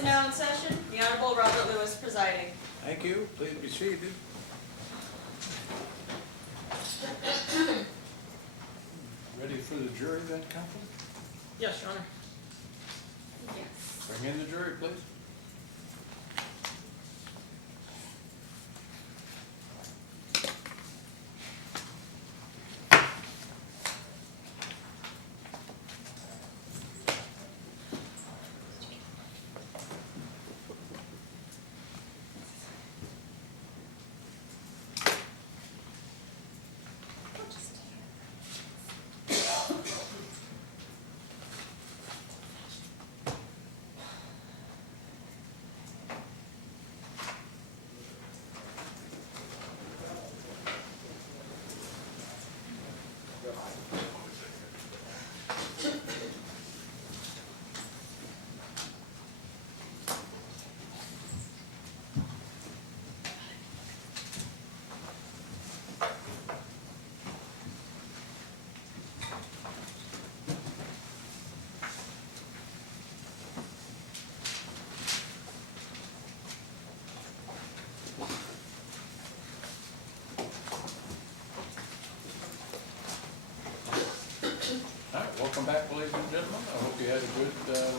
is now in session. The Honorable Robert Lewis presiding. Thank you. Please be seated. Ready for the jury then, Counsel? Yes, Your Honor. Yes. Bring in the jury, please. All right, welcome back, ladies and gentlemen. I hope you had a good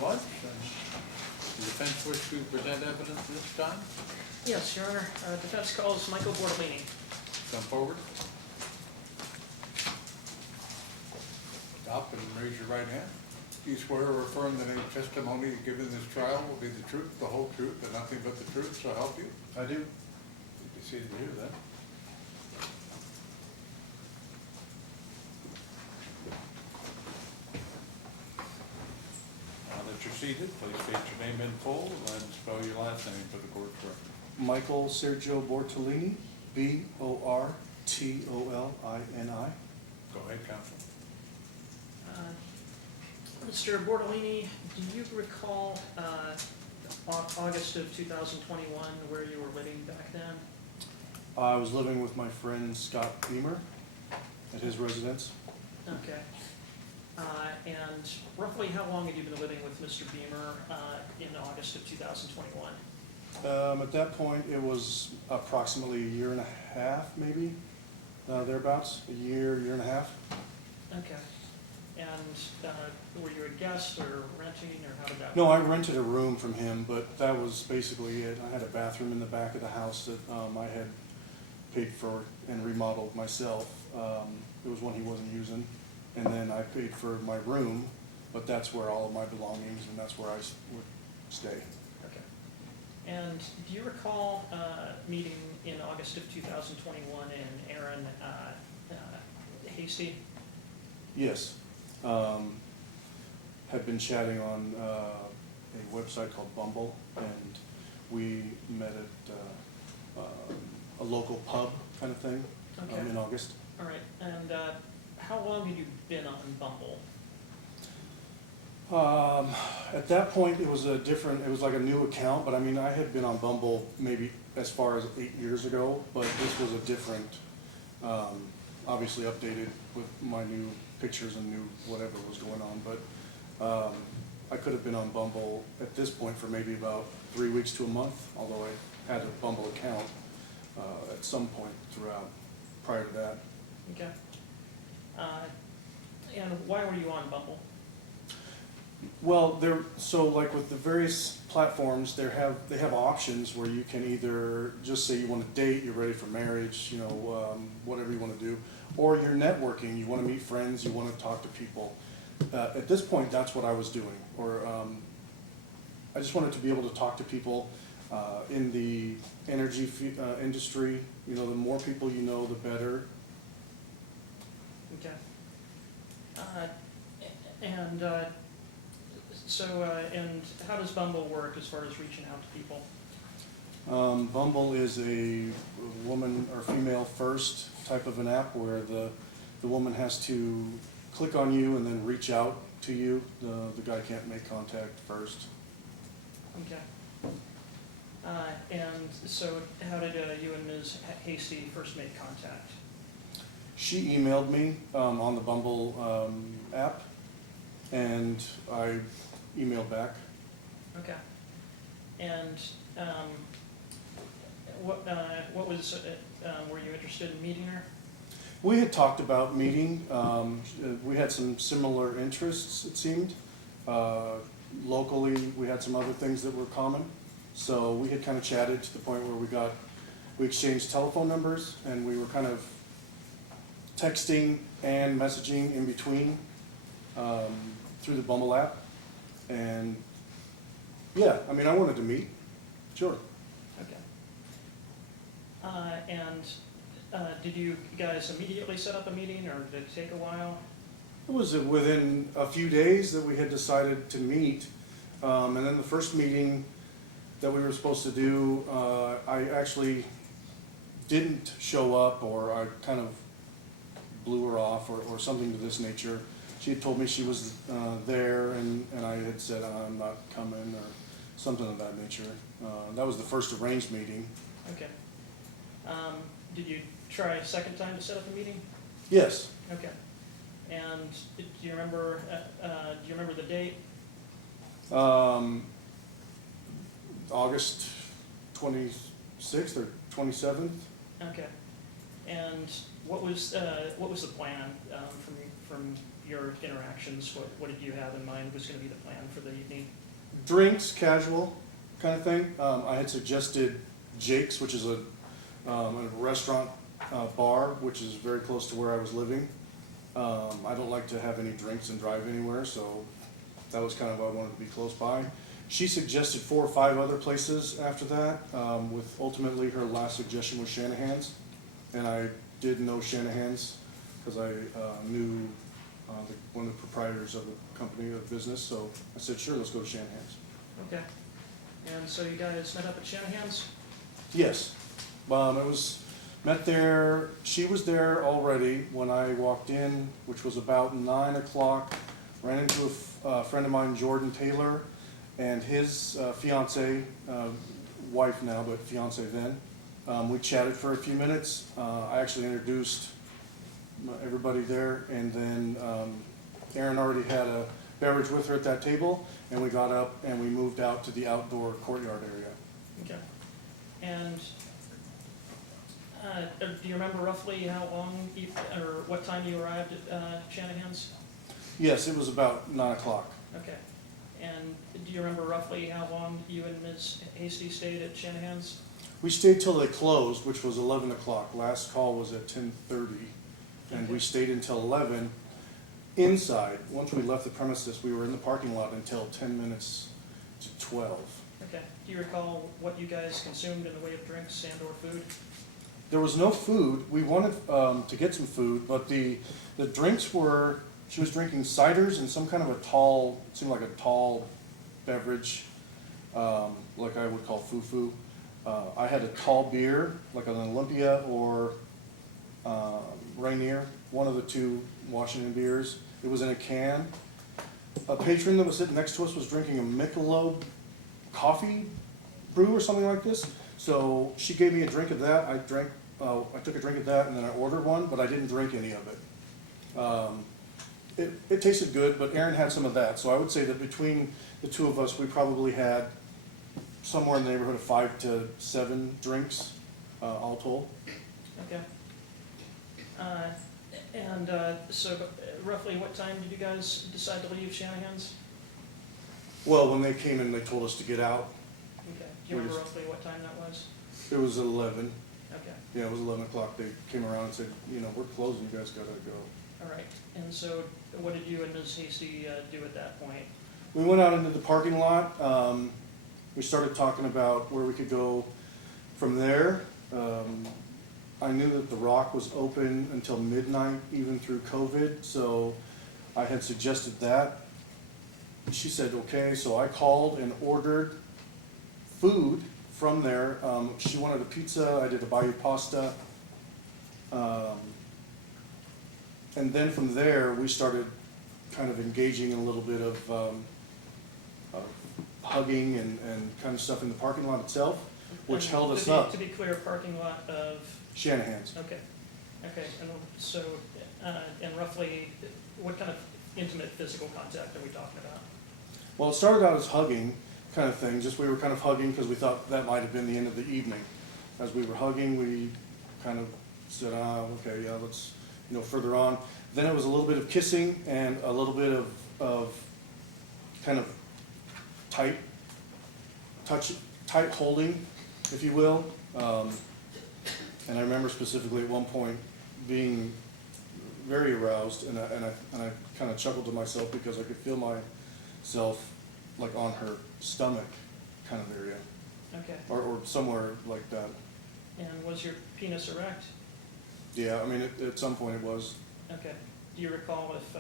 lunch. And the defense wish to present evidence this time. Yes, Your Honor. Defense calls Michael Bortolini. Come forward. Stop and raise your right hand. Do you swear or affirm that any testimony you give in this trial will be the truth, the whole truth, and nothing but the truth, so help you? I do. Please be seated here then. Now that you're seated, please state your name in full and spell your last name for the court's record. Michael Sergio Bortolini, B-O-R-T-O-L-I-N-I. Go ahead, counsel. Mr. Bortolini, do you recall August of 2021 where you were living back then? I was living with my friend Scott Beamer at his residence. Okay. And roughly how long had you been living with Mr. Beamer in August of 2021? At that point, it was approximately a year and a half, maybe, thereabouts, a year and a half. Okay. And were you a guest or renting, or how did that No, work? I rented a room from him, but that was basically it. I had a bathroom in the back of the house that I had paid for and remodeled myself. It was one he wasn't using. And then I paid for my room, but that's where all of my belongings, and that's where I would stay. Okay. And do you recall meeting in August of 2021 and Aaron Hasty? Yes. Had been chatting on a website called Bumble, and we met at a local pub kind of thing Okay. in August. All right. And how long had you been on Bumble? At that point, it was like a new account, but I mean, I had been on Bumble maybe as far as 8 years ago, but this was a different, obviously updated with my new pictures and new whatever was going on, but I could have been on Bumble at this point for maybe about 3 weeks to a month, although I had a Bumble account at some point throughout, prior to that. Okay. And why were you on Bumble? Well, so like with the various platforms, they have options where you can either just say you want to date, you're ready for marriage, whatever you want to do, or you're networking, you want to meet friends, you want to talk to people. At this point, that's what I was doing, or I just wanted to be able to talk to people in the energy industry. The more people you know, the better. Okay. And how does Bumble work as far as reaching out to people? Bumble is a woman or female first type of an app where the woman has to click on you and then reach out to you. The guy can't make contact first. Okay. And so how did you and Ms. Hasty first make contact? She emailed me on the Bumble app, and I emailed back. Okay. And what was, were you interested in meeting her? We had talked about meeting. We had some similar interests, it seemed. Locally, we had some other things that were common. So we had kind of chatted to the point where we exchanged telephone numbers, and we were kind of texting and messaging in between through the Bumble app. And yeah, I mean, I wanted to meet, sure. Okay. Did you guys immediately set up a meeting, or did it take a while? It was within a few days that we had decided to meet. And then the first meeting that we were supposed to do, I actually didn't show up, or I kind of blew her off, or something to this nature. She had told me she was there, and I had said I'm not coming, or something of that nature. That was the first arranged meeting. Okay. Did you try a second time to set up a meeting? Yes. Okay. And do you remember the date? August 26th or 27th. Okay. And what was the plan from your interactions? What did you have in mind was going to be the plan for the evening? Drinks, casual kind of thing. I had suggested Jake's, which is a restaurant bar, which is very close to where I was living. I don't like to have any drinks and drive anywhere, so that was kind of what I wanted to be close by. She suggested 4 or 5 other places after that, with ultimately her last suggestion was Shanahan's. And I did know Shanahan's because I knew one of the proprietors of the company, of business, so I said, sure, let's go to Shanahan's. Okay. And so you guys met up at Shanahan's? Yes. It was met there. She was there already when I walked in, which was about 9 o'clock. Ran into a friend of mine, Jordan Taylor, and his fiance, wife now, but fiance then. We chatted for a few minutes. I actually introduced everybody there, and then Erin already had a beverage with her at that table, and we got up and we moved out to the outdoor courtyard area. Okay. And do you remember roughly how long or what time you arrived at Shanahan's? Yes, it was about 9 o'clock. Okay. And do you remember roughly how long you and Ms. Hasty stayed at Shanahan's? We stayed till they closed, which was 11 o'clock. Last call was at 10:30, and we stayed until 11. Inside, once we left the premises, we were in the parking lot until 10 minutes to 12. Okay. Do you recall what you guys consumed in the way of drinks and or food? There was no food. We wanted to get some food, but the drinks were, she was drinking ciders and some kind of a tall, it seemed like a tall beverage, like I would call foo-foo. I had a tall beer, like an Olympia or Rainier, one of the 2 Washington beers. It was in a can. A patron that was sitting next to us was drinking a Michelob coffee brew or something like this. So she gave me a drink of that. I took a drink of that, and then I ordered one, but I didn't drink any of it. It tasted good, but Erin had some of that. So I would say that between the 2 of us, we probably had somewhere in the neighborhood of 5 to 7 drinks, all told. Okay. So roughly what time did you guys decide to leave Shanahan's? Well, when they came in, they told us to get out. Okay. Do you remember roughly what time that was? It was 11. Okay. Yeah, it was 11 o'clock. They came around and said, we're closing, you guys gotta go. All right. And so what did you and Ms. Hasty do at that point? We went out into the parking lot. We started talking about where we could go from there. I knew that the Rock was open until midnight, even through COVID, so I had suggested that. She said, okay, so I called and ordered food from there. She wanted a pizza, I did a bayou pasta. And then from there, we started kind of engaging in a little bit of hugging and kind of stuff in the parking lot itself, which And held us to be- up. To be clear, parking lot of, Shanahan's. okay, and so, and roughly, what kind of intimate physical contact are we talking about? Well, it started out as hugging, kind of thing. Just we were kind of hugging because we thought that might have been the end of the evening. As we were hugging, we kind of said, okay, yeah, let's, further on. Then it was a little bit of kissing and a little bit of kind of tight holding, if you will. And I remember specifically at one point being very aroused, and I kind of chuckled to myself because I could feel myself like on her stomach kind of area, Okay. or somewhere like that. And was your penis erect? Yeah, I mean, at some point it was. Okay. Do you recall if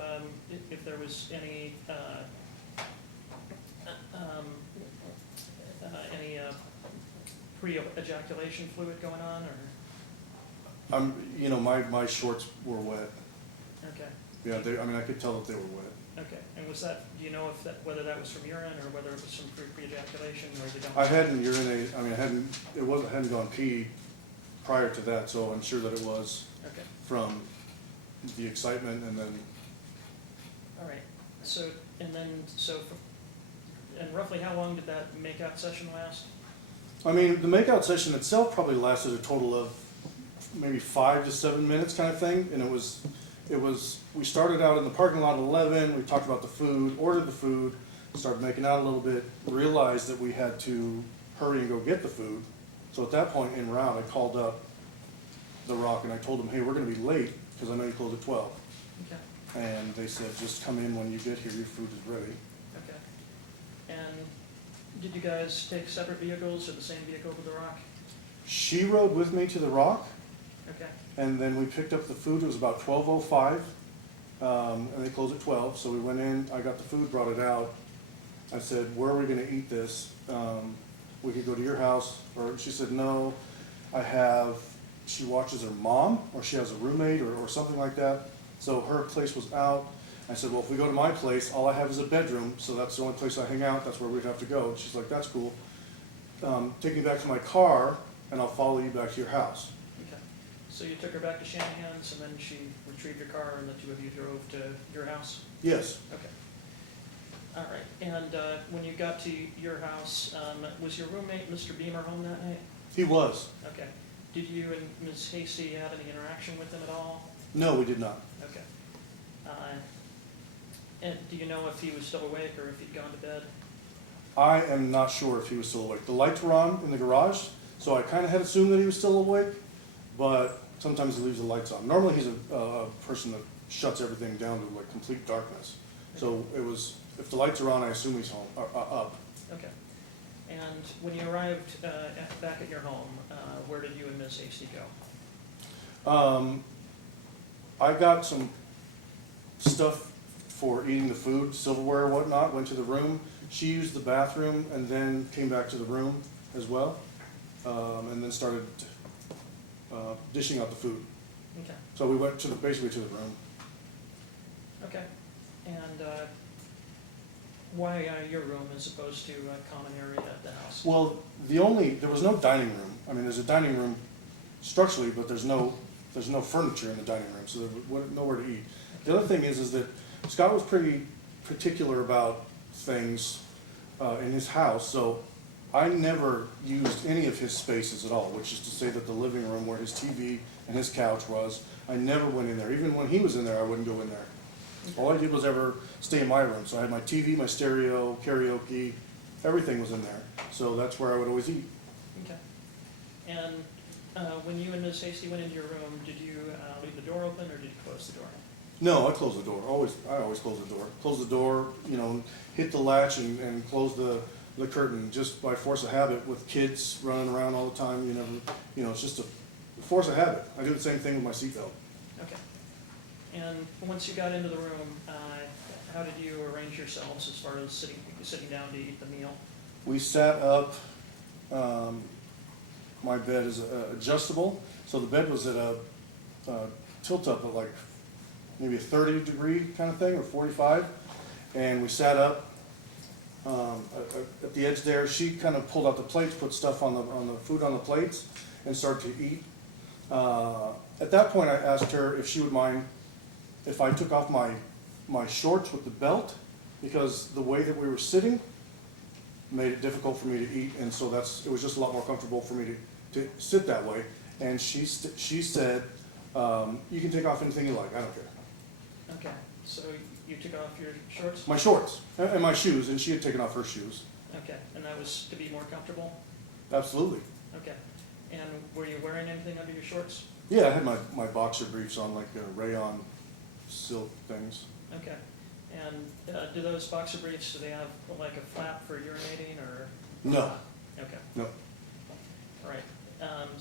there was any pre-ejaculation fluid going on, or? My shorts were wet. Okay. Yeah, I could tell that they were wet. Okay. And was that? Do you know whether that was from urine or whether it was from pre-ejaculation, or you don't? I hadn't urinated. I hadn't gone pee prior to that, so I'm sure that it was Okay. from the excitement, and then. All right. And roughly how long did that makeout session last? I mean, the makeout session itself probably lasted a total of maybe 5 to 7 minutes kind of thing, and we started out in the parking lot at 11, we talked about the food, ordered the food, started making out a little bit, realized that we had to hurry and go get the food. So at that point en route, I called up The Rock and I told them, hey, we're gonna be late, because I know you close at 12. Okay. And they said, just come in when you get here, your food is ready. Okay. And did you guys take separate vehicles or the same vehicle to The Rock? She rode with me to The Rock, Okay. and then we picked up the food. It was about 12:05, and they closed at 12. So we went in, I got the food, brought it out. I said, where are we gonna eat this? We could go to your house, or she said, no, she watches her mom, or she has a roommate, or something like that. So her place was out. I said, well, if we go to my place, all I have is a bedroom, so that's the only place I hang out, that's where we'd have to go. And she's like, that's cool. Take me back to my car, and I'll follow you back to your house. Okay. So you took her back to Shanahan's, and then she retrieved your car, and the two of you drove to your house? Yes. Okay. All right. And when you got to your house, was your roommate, Mr. Beamer, home that night? He was. Okay. Did you and Ms. Hasty have any interaction with him at all? No, we did not. Okay. And do you know if he was still awake or if he'd gone to bed? I am not sure if he was still awake. The lights were on in the garage, so I kind of had assumed that he was still awake, but sometimes he leaves the lights on. Normally he's a person that shuts everything down to like complete darkness. So it was, if the lights are on, I assume he's home, up. Okay. And when you arrived back at your home, where did you and Ms. Hasty go? I got some stuff for eating the food, silverware and whatnot, went to the room. She used the bathroom and then came back to the room as well, and then started dishing out the food. Okay. So we went basically to the room. Okay. And why your room as opposed to a common area at the house? Well, there was no dining room. I mean, there's a dining room structurally, but there's no furniture in the dining room, so there was nowhere to eat. The other thing is that Scott was pretty particular about things in his house, so I never used any of his spaces at all, which is to say that the living room where his TV and his couch was, I never went in there. Even when he was in there, I wouldn't go in there. Okay. All I did was ever stay in my room. So I had my TV, my stereo, karaoke, everything was in there. So that's where I would always eat. Okay. And when you and Ms. Hasty went into your room, did you leave the door open or did you close the door? No, I closed the door. I always close the door. Close the door, hit the latch and close the curtain just by force of habit. With kids running around all the time, it's just a force of habit. I do the same thing with my seatbelt. Okay. And once you got into the room, how did you arrange yourselves as far as sitting down to eat the meal? We sat up. My bed is adjustable, so the bed was at a tilt up of like maybe a 30-degree kind of thing, or 45, and we sat up at the edge there. She kind of pulled out the plates, put stuff on the food on the plates, and started to eat. At that point, I asked her if she would mind if I took off my shorts with the belt, because the way that we were sitting, made it difficult for me to eat, and so it was just a lot more comfortable for me to sit that way. And she said, you can take off anything you like, I don't care. Okay, so you took off your shorts? My shorts and my shoes, and she had taken off her shoes. Okay, and that was to be more comfortable? Absolutely. Okay, and were you wearing anything under your shorts? Yeah, I had my boxer briefs on, like rayon silk things. Okay, and do those boxer briefs, do they have like a flap for urinating or? No, Okay, no. all right.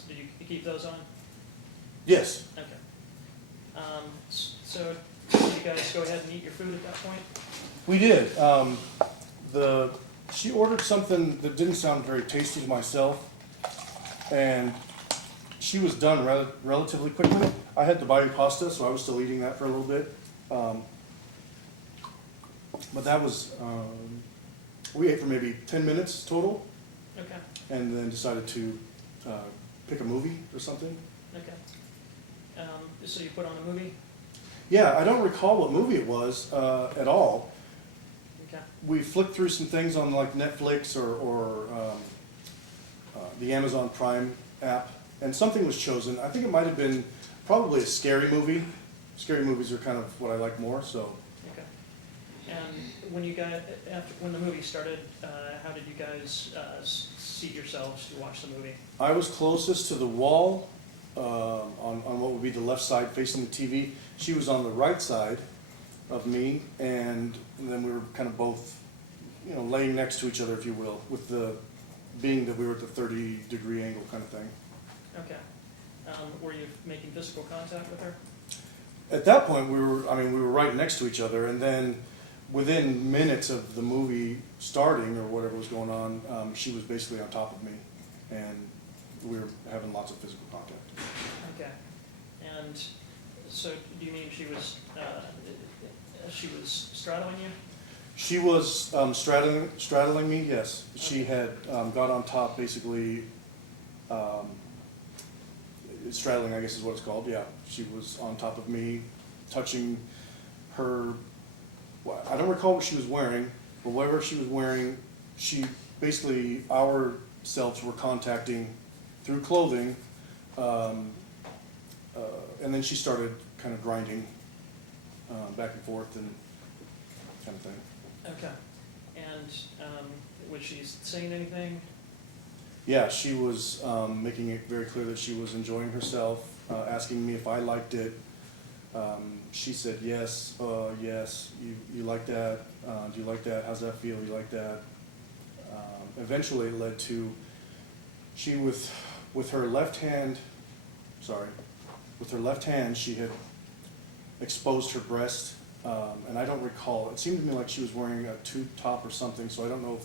Did you keep those on? Yes. Okay. So did you guys go ahead and eat your food at that point? We did. She ordered something that didn't sound very tasty to myself, and she was done relatively quickly. I had the bayou pasta, so I was still eating that for a little bit. But that was, we ate for maybe 10 minutes total, Okay, and then decided to pick a movie or something. okay. So you put on a movie? Yeah, I don't recall what movie it was at all. Okay, We flicked through some things on like Netflix or the Amazon Prime app, and something was chosen. I think it might have been probably a scary movie. Scary movies are kind of what I like more, so. okay. And when you got, when the movie started, how did you guys seat yourselves to watch the movie? I was closest to the wall on what would be the left side facing the TV. She was on the right side of me, and then we were kind of both, laying next to each other, if you will, with the being that we were at the 30-degree angle kind of thing. Okay. Were you making physical contact with her? At that point, we were right next to each other, and then within minutes of the movie starting or whatever was going on, she was basically on top of me, and we were having lots of physical contact. Okay. And so do you mean she was straddling you? She was straddling me, yes. She had got on top, basically, straddling, I guess is what it's called, yeah. She was on top of me, touching her, well, I don't recall what she was wearing, but whatever she was wearing, she basically, our selves were contacting through clothing, and then she started kind of grinding back and forth and kind of thing. Okay. And was she saying anything? Yeah, she was making it very clear that she was enjoying herself, asking me if I liked it. She said, yes, yes, you like that? Do you like that? How's that feel? You like that? Eventually it led to, she with her left hand, she had exposed her breast, and I don't recall, it seemed to me like she was wearing a tube top or something, so I don't know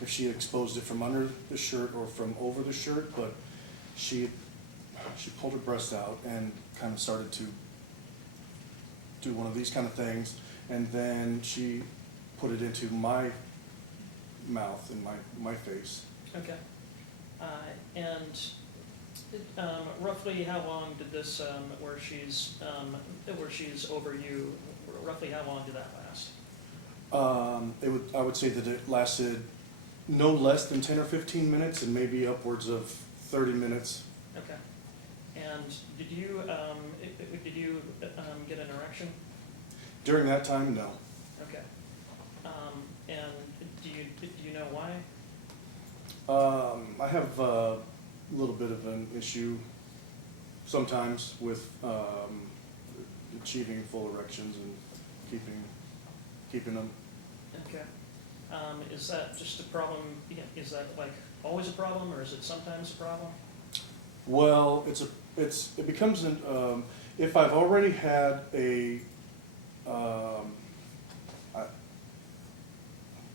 if she exposed it from under the shirt or from over the shirt, but she pulled her breast out and kind of started to do one of these kind of things, and then she put it into my mouth and my face. Okay. And roughly how long did this, where she's over you, roughly how long did that last? I would say that it lasted no less than 10 or 15 minutes, and maybe upwards of 30 minutes. Okay. And did you get an erection? During that time, no. Okay. And do you know why? I have a little bit of an issue sometimes with achieving full erections and keeping them. Okay. Is that just a problem? Is that like always a problem, or is it sometimes a problem? Well, it becomes an if I've already had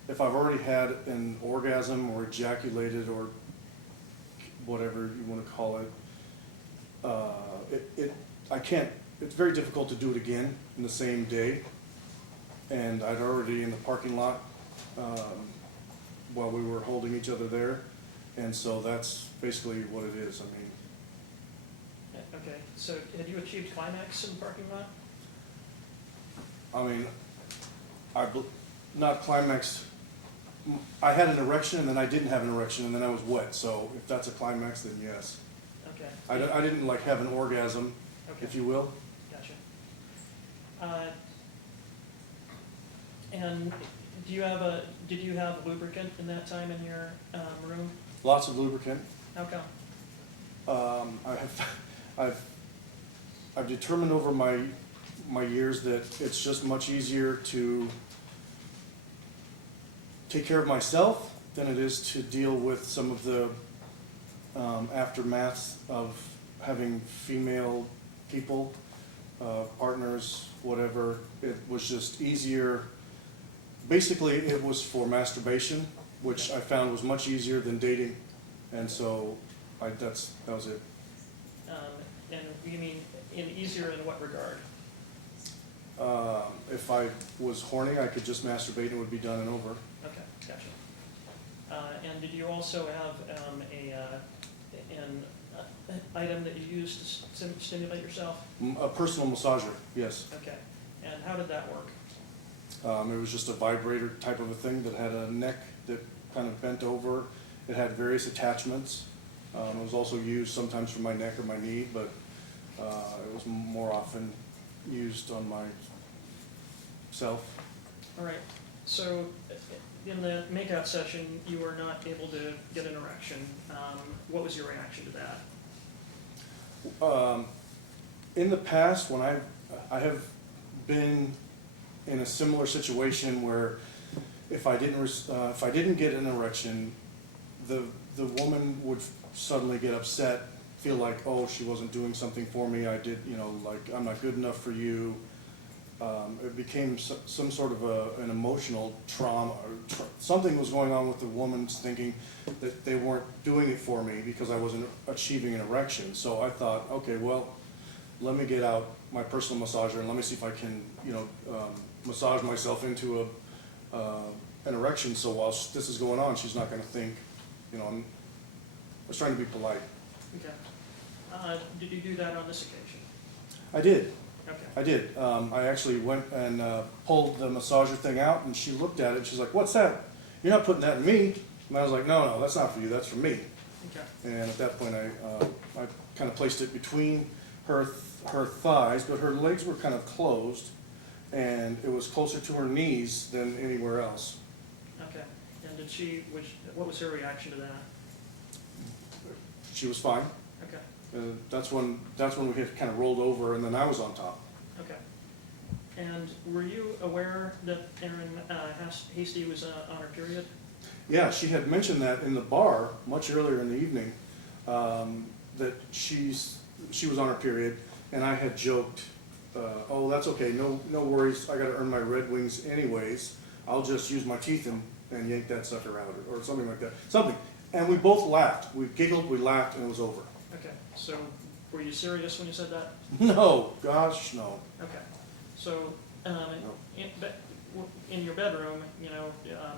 if I've already had an orgasm or ejaculated or whatever you want to call it, I can't. It's very difficult to do it again in the same day. And I'd already in the parking lot while we were holding each other there, and so that's basically what it is. I mean. Okay. So had you achieved climax in the parking lot? I mean, not climaxed I had an erection and then I didn't have an erection and then I was wet, so if that's a climax, then yes. Okay. I didn't like have an orgasm, Okay. if you will. Gotcha. And did you have lubricant in that time in your room? Lots of lubricant. How come? I've determined over my years that it's just much easier to take care of myself than it is to deal with some of the aftermaths of having female people, partners, whatever. It was just easier. Basically, it was for masturbation, which I found was much easier than dating, and so that was it. And you mean easier in what regard? If I was horny, I could just masturbate and it would be done and over. Okay, gotcha. And did you also have an item that you used to stimulate yourself? A personal massager, yes. Okay. And how did that work? It was just a vibrator type of a thing that had a neck that kind of bent over. It had various attachments. It was also used sometimes for my neck or my knee, but it was more often used on myself. All right. So in the makeout session, you were not able to get an erection. What was your reaction to that? In the past, when I have been in a similar situation where if I didn't get an erection, the woman would suddenly get upset, feel like, oh, she wasn't doing something for me. I did, like, I'm not good enough for you. It became some sort of an emotional trauma. Something was going on with the woman's thinking that they weren't doing it for me because I wasn't achieving an erection. So I thought, okay, well, let me get out my personal massager and let me see if I can, massage myself into an erection. So while this is going on, she's not going to think, I was trying to be polite. Okay. Did you do that on this occasion? I did. Okay. I did. I actually went and pulled the massager thing out, and she looked at it, and she's like, "What's that? You're not putting that in me." And I was like, "No, that's not for you. That's for me." Okay. And at that point, I kind of placed it between her thighs, but her legs were kind of closed, and it was closer to her knees than anywhere else. Okay. And what was her reaction to that? She was fine. Okay. That's when we had kind of rolled over, and then I was on top. Okay. And were you aware that Erin Hasty was on her period? Yeah, she had mentioned that in the bar much earlier in the evening, that she was on her period, and I had joked, "Oh, that's okay, no worries. I got to earn my Red Wings anyways. I'll just use my teeth and yank that sucker out," or something like that. Something, and we both laughed. We giggled, we laughed, and it was over. Okay. So, were you serious when you said that? No, gosh, no. Okay. So, in your bedroom,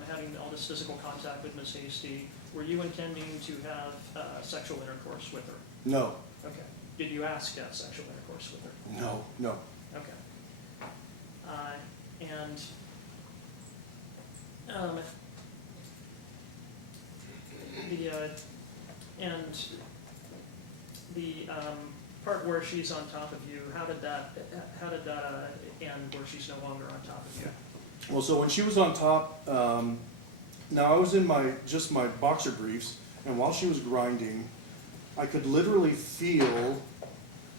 having all this physical contact with Ms. Hasty, were you intending to have sexual intercourse with her? No. Okay. Did you ask to have sexual intercourse with her? No. Okay. The part where she's on top of you, how did that end where she's no longer on top of you? Well, so when she was on top, now I was in my boxer briefs, and while she was grinding, I could literally feel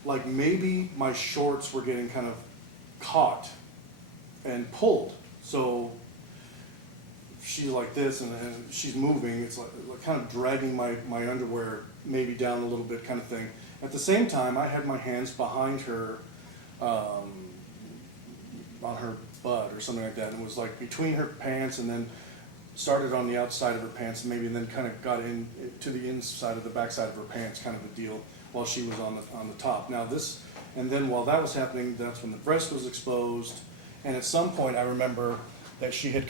like maybe my shorts were getting kind of caught and pulled. So she's like this, and she's moving. It's like kind of dragging my underwear maybe down a little bit, kind of thing. At the same time, I had my hands behind her, on her butt or something like that, and it was like between her pants, and then started on the outside of her pants, maybe, and then kind of got in to the inside of the backside of her pants, kind of a deal, while she was on the top. Now and then while that was happening, that's when the breast was exposed, and at some point I remember that she had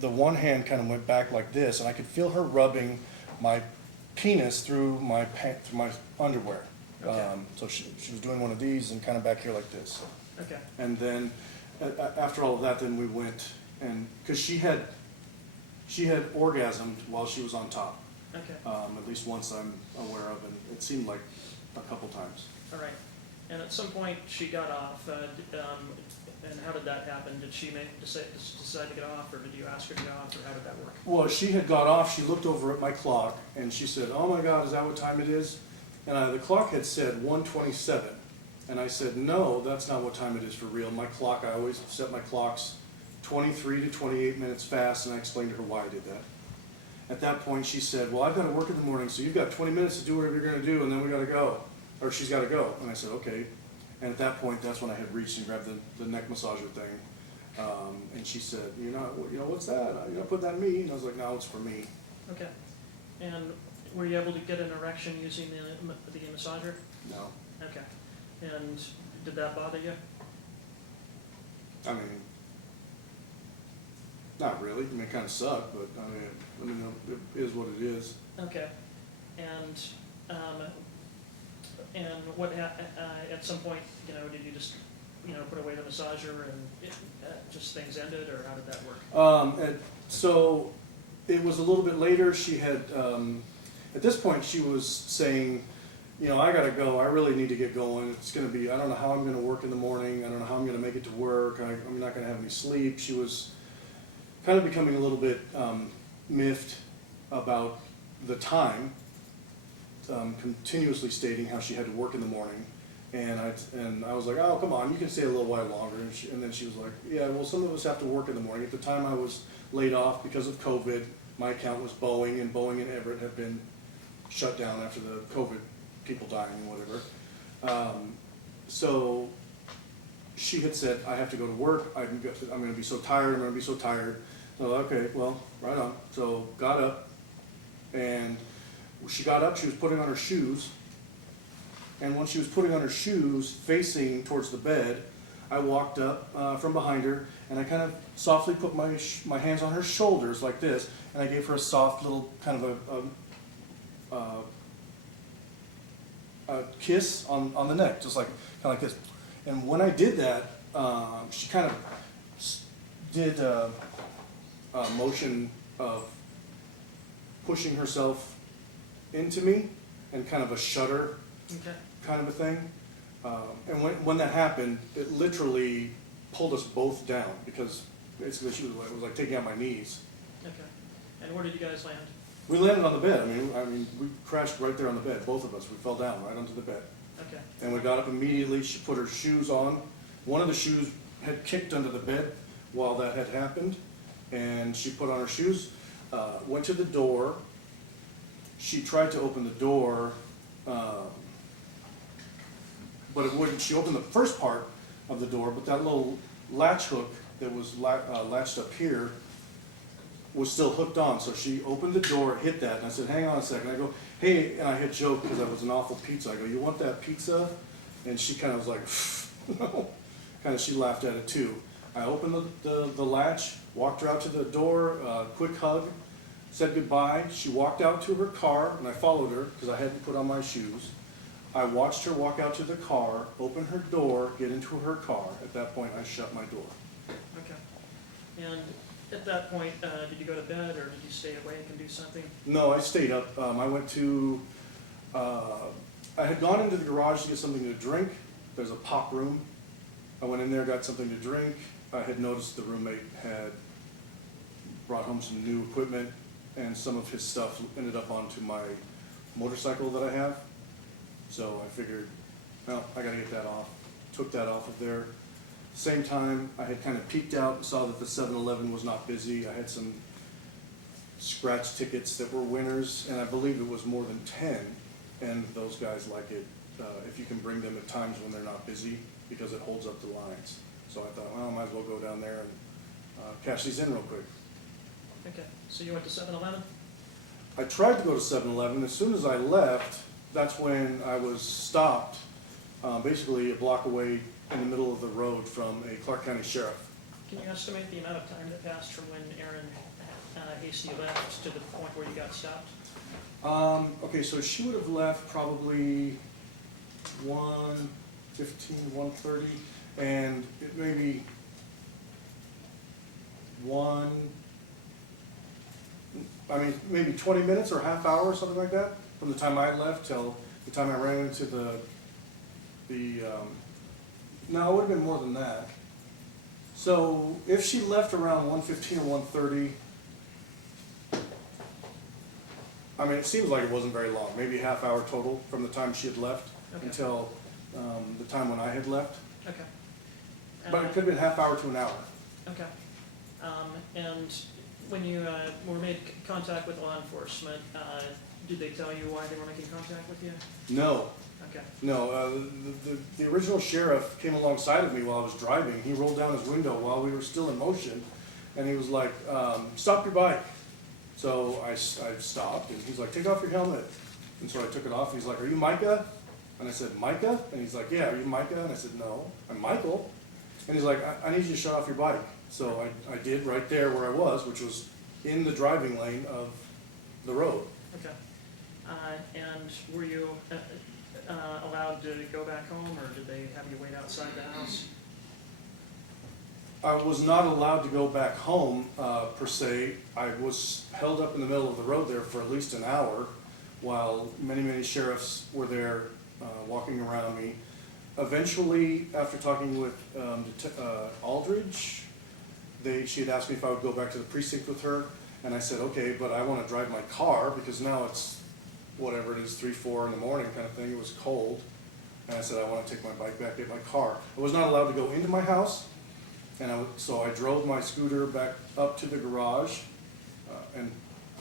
the one hand kind of went back like this, and I could feel her rubbing my penis through my underwear. Okay. So she was doing one of these and kind of back here like this. Okay. And then after all of that, then we went, and because she she had orgasmed while she was on top. Okay, At least once I'm aware of, and it seemed like a couple times. all right. And at some point, she got off, and how did that happen? Did she decide to get off, or did you ask her to get off, or how did that work? Well, she had got off, she looked over at my clock, and she said, "Oh my God, is that what time it is?" And the clock had said 1:27. And I said, "No, that's not what time it is for real. My clock, I always set my clocks 23 to 28 minutes fast," and I explained to her why I did that. At that point, she said, "Well, I've got to work in the morning, so you've got 20 minutes to do whatever you're gonna do, and then we gotta go." Or she's gotta go. And I said, "Okay." And at that point, that's when I had reached and grabbed the neck massager thing. And she said, you know, "What's that? You're not putting that in me." And I was like, "No, it's for me." Okay. And were you able to get an erection using the massager? No. Okay. And did that bother you? I mean, not really. I mean, it kind of sucked, but I mean, it is what it is. Okay. And what, at some point, did you just, put away the massager and just things ended, or how did that work? So it was a little bit later. She had, at this point, she was saying, "I gotta go. I really need to get going. It's gonna be, I don't know how I'm gonna work in the morning. I don't know how I'm gonna make it to work. I'm not gonna have any sleep." She was kind of becoming a little bit miffed about the time, continuously stating how she had to work in the morning. And I was like, "Oh, come on, you can stay a little while longer." And then she was like, "Yeah, well, some of us have to work in the morning." At the time I was laid off because of COVID. My account was Boeing, and Boeing and Everett have been shut down after the COVID people dying and whatever. So she had said, "I have to go to work. I'm going to be so tired. I'm going to be so tired." So, okay, well, right on. So got up, and she got up. She was putting on her shoes, and when she was putting on her shoes, facing towards the bed, I walked up from behind her, and I kind of softly put my hands on her shoulders like this, and I gave her a soft little kind of a kiss on the neck, just kind of like this. And when I did that, she kind of did a motion of pushing herself into me, and kind of a shudder Okay. kind of a thing. And when that happened, it literally pulled us both down, because basically it was like taking out my knees. Okay. And where did you guys land? We landed on the bed. I mean, we crashed right there on the bed, both of us. We fell down right onto the bed. Okay. And we got up immediately. She put her shoes on. One of the shoes had kicked under the bed while that had happened, and she put on her shoes, went to the door. She tried to open the door, but it wouldn't. She opened the first part of the door, but that little latch hook that was latched up here was still hooked on. So she opened the door, hit that, and I said, "Hang on a second." I go, "Hey," and I had joked because that was an awful pizza. I go, "You want that pizza?" And she kind of was like, "No." Kind of, she laughed at it too. I opened the latch, walked her out to the door, quick hug, said goodbye. She walked out to her car, and I followed her because I hadn't put on my shoes. I watched her walk out to the car, open her door, get into her car. At that point, I shut my door. Okay. And at that point, did you go to bed, or did you stay awake and do something? No, I stayed up. I went to, I had gone into the garage to get something to drink. There's a pop room. I went in there, got something to drink. I had noticed the roommate had brought home some new equipment, and some of his stuff ended up onto my motorcycle that I have. So I figured, well, I gotta get that off. Took that off of there. Same time, I had kind of peeked out and saw that the 7-Eleven was not busy. I had some scratch tickets that were winners, and I believe it was more than 10. And those guys like it if you can bring them at times when they're not busy, because it holds up the lines. So I thought, well, I might as well go down there and cash these in real quick. Okay. So you went to 7-Eleven? I tried to go to 7-Eleven. As soon as I left, that's when I was stopped, basically a block away in the middle of the road from a Clark County sheriff. Can you estimate the amount of time that passed from when Erin Hasty left to the point where you got stopped? Okay, so she would have left probably 1:15, 1:30, and it may be 1:40 I mean, maybe 20 minutes or a half hour or something like that, from the time I left till the time I ran into no, it would have been more than that. So if she left around 1:15 or 1:30, I mean, it seems like it wasn't very long, maybe a half hour total from the time she had left Okay. until the time when I had left. Okay. But it could have been half hour to an hour. Okay. And when you were made contact with law enforcement, did they tell you why they were making contact with you? No, Okay. no, the original sheriff came alongside of me while I was driving. He rolled down his window while we were still in motion, and he was like, stop your bike. So I stopped, and he's like, take off your helmet. And so I took it off. He's like, are you Micah? And I said, Micah? And he's like, yeah, are you Micah? And I said, no, I'm Michael. And he's like, I need you to shut off your bike. So I did right there where I was, which was in the driving lane of the road. Okay. And were you allowed to go back home, or did they have you wait outside the house? I was not allowed to go back home, per se. I was held up in the middle of the road there for at least an hour while many sheriffs were there walking around me. Eventually, after talking with Aldridge, she had asked me if I would go back to the precinct with her, and I said, okay, but I want to drive my car because now it's whatever it is, 3, 4 in the morning kind of thing. It was cold, and I said, I want to take my bike back, get my car. I was not allowed to go into my house, and so I drove my scooter back up to the garage and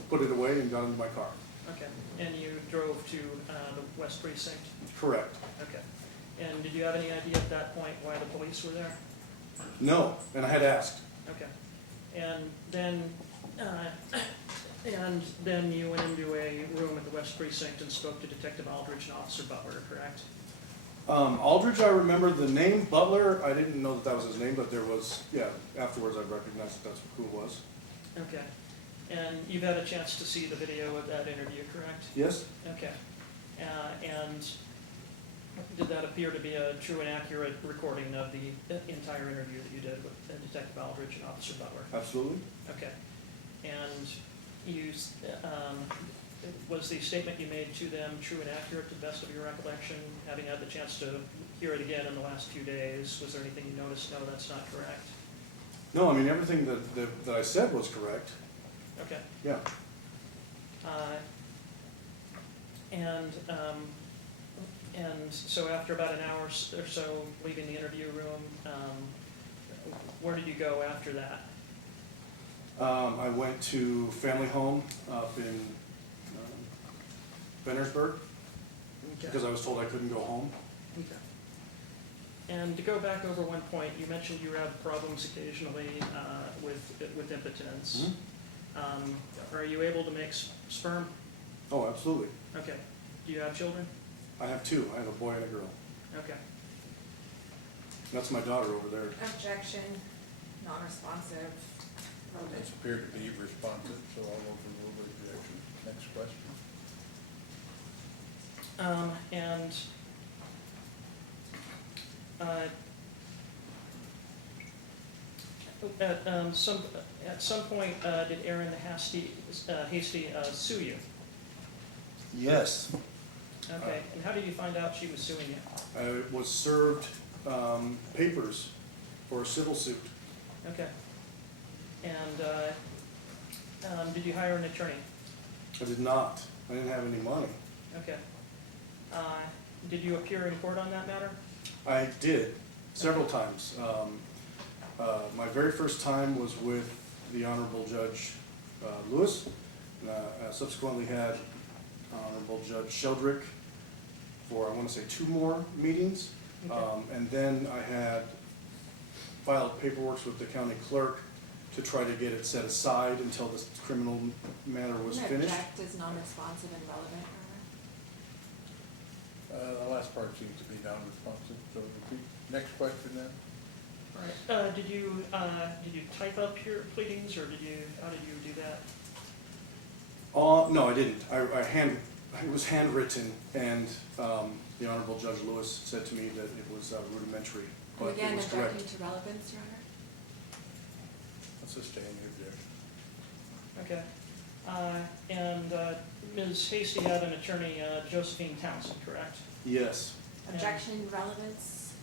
put it away and got into my car. Okay. And you drove to the West Precinct? Correct. Okay. And did you have any idea at that point why the police were there? No, and I had asked. Okay. And then you went into a room at the West Precinct and spoke to Detective Aldridge and Officer Butler, correct? Aldridge, I remember the name. Butler, I didn't know that was his name, but there was, yeah, afterwards I recognized that that's who it was. Okay. And you've had a chance to see the video of that interview, correct? Yes? Okay. And did that appear to be a true and accurate recording of the entire interview that you did with Detective Aldridge and Officer Butler? Absolutely. Okay. And you, was the statement you made to them true and accurate to the best of your recollection? Having had the chance to hear it again in the last few days, was there anything you noticed? No, that's not correct. No, I mean, everything that I said was correct. Okay. Yeah. And so after about an hour or so leaving the interview room, where did you go after that? I went to family home up in Bennersburg because I was told I couldn't go home. Okay. And to go back over one point, you mentioned you have problems occasionally with impotence. Mm-hmm. Are you able to make sperm? Oh, absolutely. Okay. Do you have children? I have 2. I have a boy and a girl. Okay. That's my daughter over there. Objection, non-responsive. It's appeared to be responsive, so I'll overrule the objection. Next question. At some point, did Aaron Hasty sue you? Yes. Okay, and how did you find out she was suing you? I was served papers for a civil suit. Okay. And did you hire an attorney? I did not. I didn't have any money. Okay. Did you appear in court on that matter? I did, several times. My very first time was with the Honorable Judge Lewis. I subsequently had Honorable Judge Sheldrick for, I want to say, 2 more meetings. Okay. And then I had filed paperwork with the county clerk to try to get it set aside until this criminal matter was finished. Object is non-responsive and relevant, The last part seems to be non-responsive, so repeat. Next question then. All right. Did you type up your pleadings, or how did you do that? No, I didn't. It was handwritten, and the Honorable Judge Lewis said to me that it was rudimentary, but And again, it was correct. objecting to relevance, Your Honor. Let's sustain the objection. Okay. And Ms. Hasty had an attorney, Josephine Townsend, correct? Yes. Objection, relevance.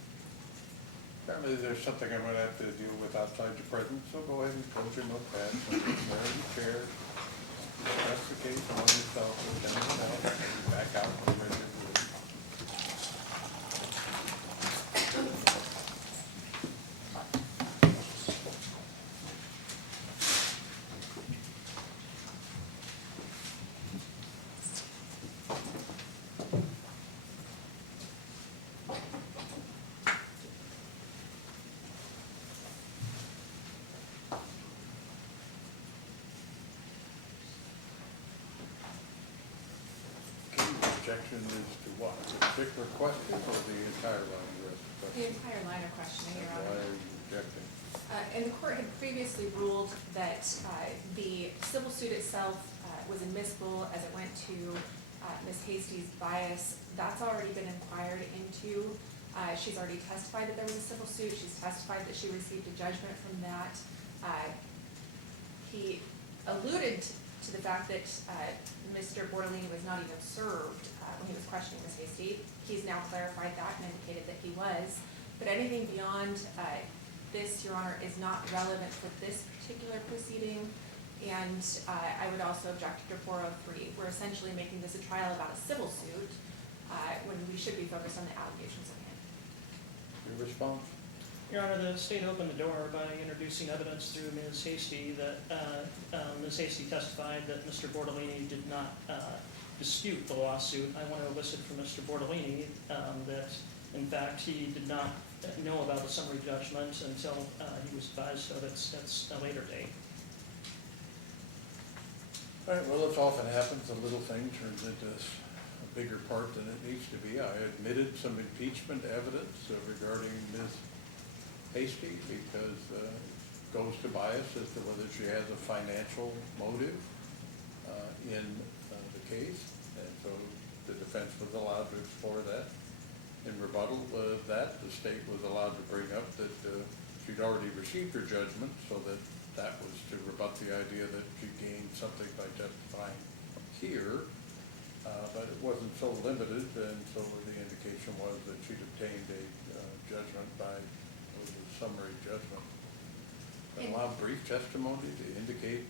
Apparently there's something I'm gonna have to deal with outside your presence, so go ahead and close your notepad, there in the chair. If that's the case, among yourself, then it out, and back out when you're ready to do it. Objection is to what? A particular question or the entire line of The questioning? entire line of questioning, Your Why Honor. are you objecting? And the court had previously ruled that the civil suit itself was admissible as it went to Ms. Hasty's bias. That's already been inquired into. She's already testified that there was a civil suit. She's testified that she received a judgment from that. He alluded to the fact that Mr. Bortolini was not even served when he was questioning Ms. Hasty. He's now clarified that and indicated that he was. But anything beyond this, Your Honor, is not relevant for this particular proceeding. And I would also object to 403. We're essentially making this a trial about a civil suit when we should be focused on the allegations at hand. Your response? Your Honor, the state opened the door by introducing evidence through Ms. Hasty that Ms. Hasty testified that Mr. Bortolini did not dispute the lawsuit. I want to elicit from Mr. Bortolini that, in fact, he did not know about the summary judgment until he was advised of it at a later date. All right, well, it often happens, a little thing turns into a bigger part than it needs to be. I admitted some impeachment evidence regarding Ms. Hasty because it goes to bias as to whether she has a financial motive in the case. And so the defense was allowed to explore that. In rebuttal of that, the state was allowed to bring up that she'd already received her judgment, so that was to rebut the idea that she gained something by testifying here. But it wasn't so limited, and so the indication was that she'd obtained a judgment by summary judgment. But allow brief testimony to indicate,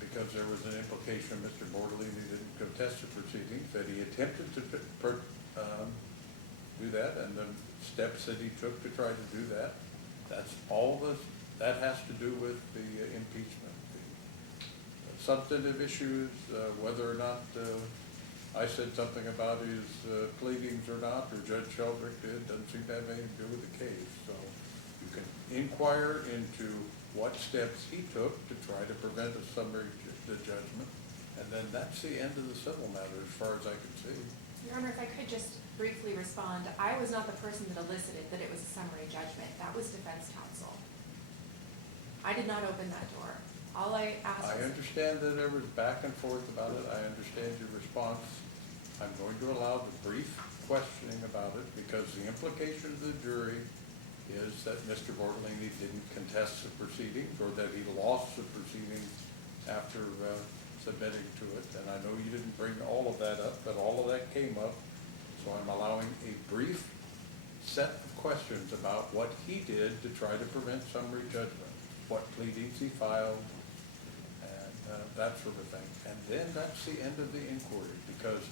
because there was an implication Mr. Bortolini didn't contest the proceedings, that he attempted to do that, and the steps that he took to try to do that. That's all that has to do with the impeachment. The substantive issues, whether or not I said something about his pleadings or not, or Judge Sheldrick did, doesn't seem to have anything to do with the case. So you can inquire into what steps he took to try to prevent a summary judgment, and then that's the end of the civil matter as far as I can see. Your Honor, if I could just briefly respond, I was not the person that elicited that it was a summary judgment. That was defense counsel. I did not open that door. All I asked I was... understand that there was back and forth about it. I understand your response. I'm going to allow the brief questioning about it because the implication of the jury is that Mr. Bortolini didn't contest the proceedings or that he lost the proceedings after submitting to it. And I know you didn't bring all of that up, but all of that came up. So I'm allowing a brief set of questions about what he did to try to prevent summary judgment, what pleadings he filed, and that sort of thing. And then that's the end of the inquiry, because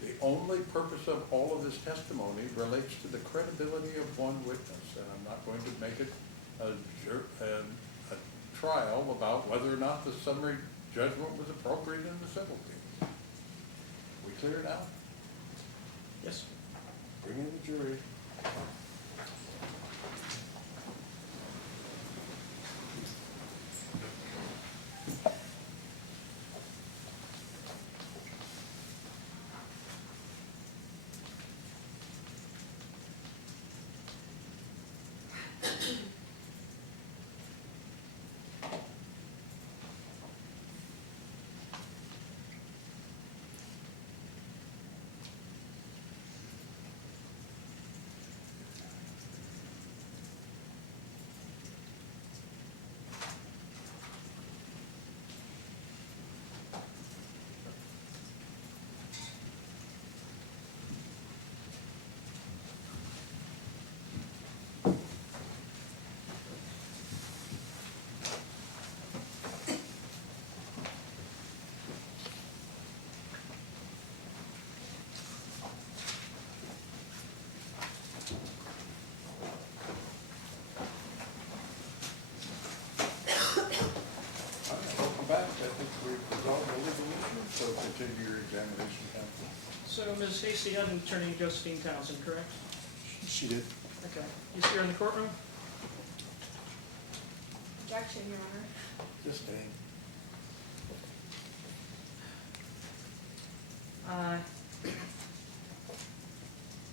the only purpose of all of this testimony relates to the credibility of one witness, and I'm not going to make it a trial about whether or not the summary judgment was appropriate in the civil case. We clear it out? Yes. Bring in the jury. continue your examination, counsel. So Ms. Hasty had an attorney, Josephine Townsend, correct? She did. Okay. You see her in the courtroom? Objection, Your Honor. Just staying.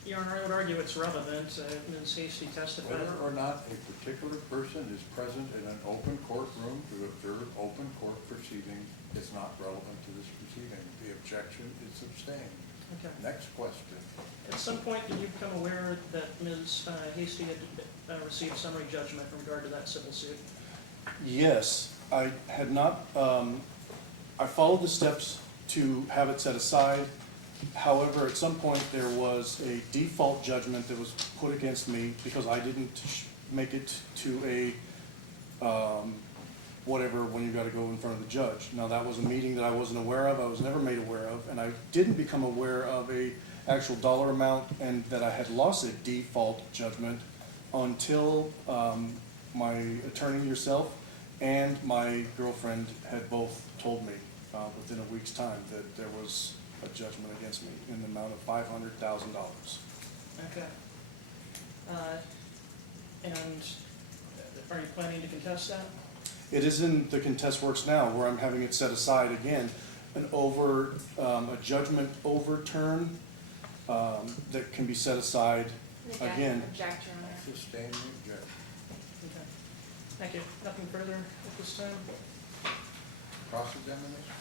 Your Honor, I would argue it's relevant. Ms. Hasty testified. Whether or not a particular person is present in an open courtroom to observe open court proceedings is not relevant to this proceeding. The objection is sustained. Okay. Next question. At some point, did you become aware that Ms. Hasty had received summary judgment in regard to that civil suit? Yes, I had not, I followed the steps to have it set aside. However, at some point, there was a default judgment that was put against me because I didn't make it to a, whatever, when you gotta go in front of the judge. Now, that was a meeting that I wasn't aware of, I was never made aware of, and I didn't become aware of a actual dollar amount and that I had lost a default judgment until, my attorney, yourself, and my girlfriend had both told me, within a week's time that there was a judgment against me in the amount of $500,000. Okay. And are you planning to contest that? It is in the contest works now, where I'm having it set aside again, a judgment overturn, that can be set aside again. Object, Your Honor. Sustained the objection. Okay. Thank you. Nothing further at this time? Cross-examination?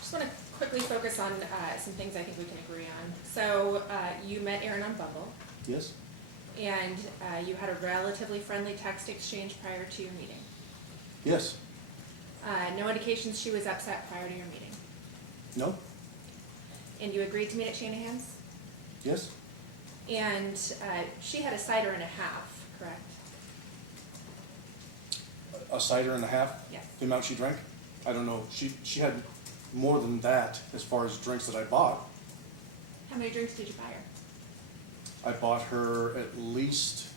Just want to quickly focus on some things I think we can agree on. So you met Erin on Bumble, Yes? and you had a relatively friendly text exchange prior to your meeting. Yes? No indications she was upset prior to your meeting. No? And you agreed to meet at Shanahan's? Yes? And she had a cider and a half, correct? A cider and a half? Yes. The amount she drank? I don't know. She had more than that as far as drinks that I bought. How many drinks did you buy her? I bought her at least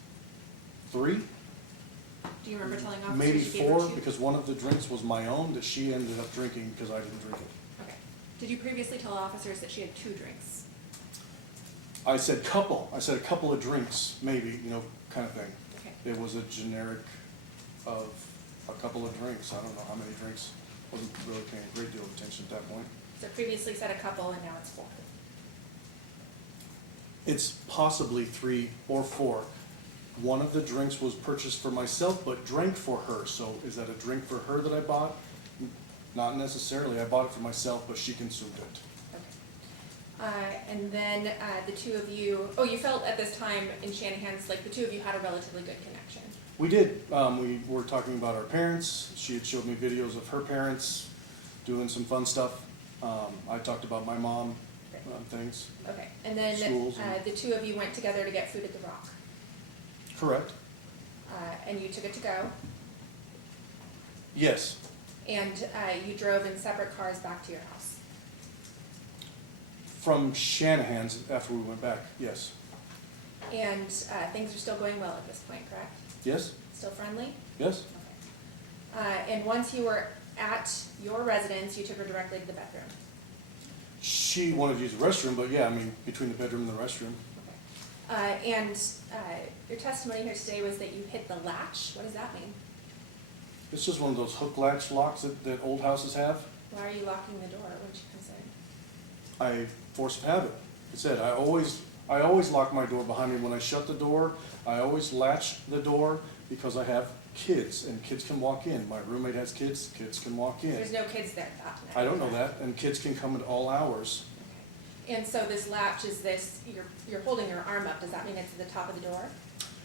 3, Do you remember telling officers maybe you gave her 4, 2? because one of the drinks was my own that she ended up drinking because I didn't drink it. Okay. Did you previously tell officers that she had 2 drinks? I said couple. I said a couple of drinks, maybe, kind of thing. Okay. It was a generic of a couple of drinks. I don't know how many drinks. Wasn't really paying a great deal of attention at that point. So previously said a couple and now it's 4. It's possibly 3 or 4. One of the drinks was purchased for myself, but drank for her. So is that a drink for her that I bought? Not necessarily. I bought it for myself, but she consumed it. Okay. And then the two of you, you felt at this time in Shanahan's like the two of you had a relatively good connection. We did. We were talking about our parents. She had showed me videos of her parents doing some fun stuff. I talked about my mom, things. Okay. And then Schools and- the two of you went together to get food at the Rock. Correct. And you took it to go. Yes. And you drove in separate cars back to your house. From Shanahan's after we went back, yes. And things are still going well at this point, correct? Yes? Still friendly? Yes? Okay. And once you were at your residence, you took her directly to the bedroom. She wanted to use the restroom, but yeah, between the bedroom and the restroom. Okay. And your testimony here today was that you hit the latch. What does that mean? It's just one of those hook latch locks that old houses have. Why are you locking the door? What did you consider? I force of habit. It said I always lock my door behind me when I shut the door. I always latch the door because I have kids and kids can walk in. My roommate has kids, kids can walk in. There's no kids there that night. I don't know that, and kids can come at all hours. Okay. And so this latch is this, you're holding your arm up. Does that mean it's at the top of the door?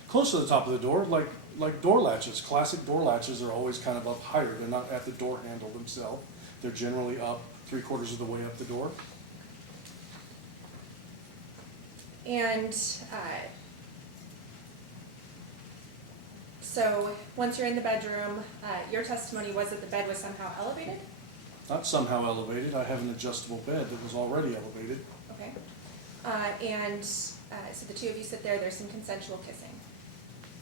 Close to the top of the door, like door latches. Classic door latches are always kind of up higher. They're not at the door handle themselves. They're generally up 3/4 of the way up the door. And so once you're in the bedroom, your testimony was that the bed was somehow elevated? Not somehow elevated. I have an adjustable bed that was already elevated. Okay. So the two of you sit there, there's some consensual kissing.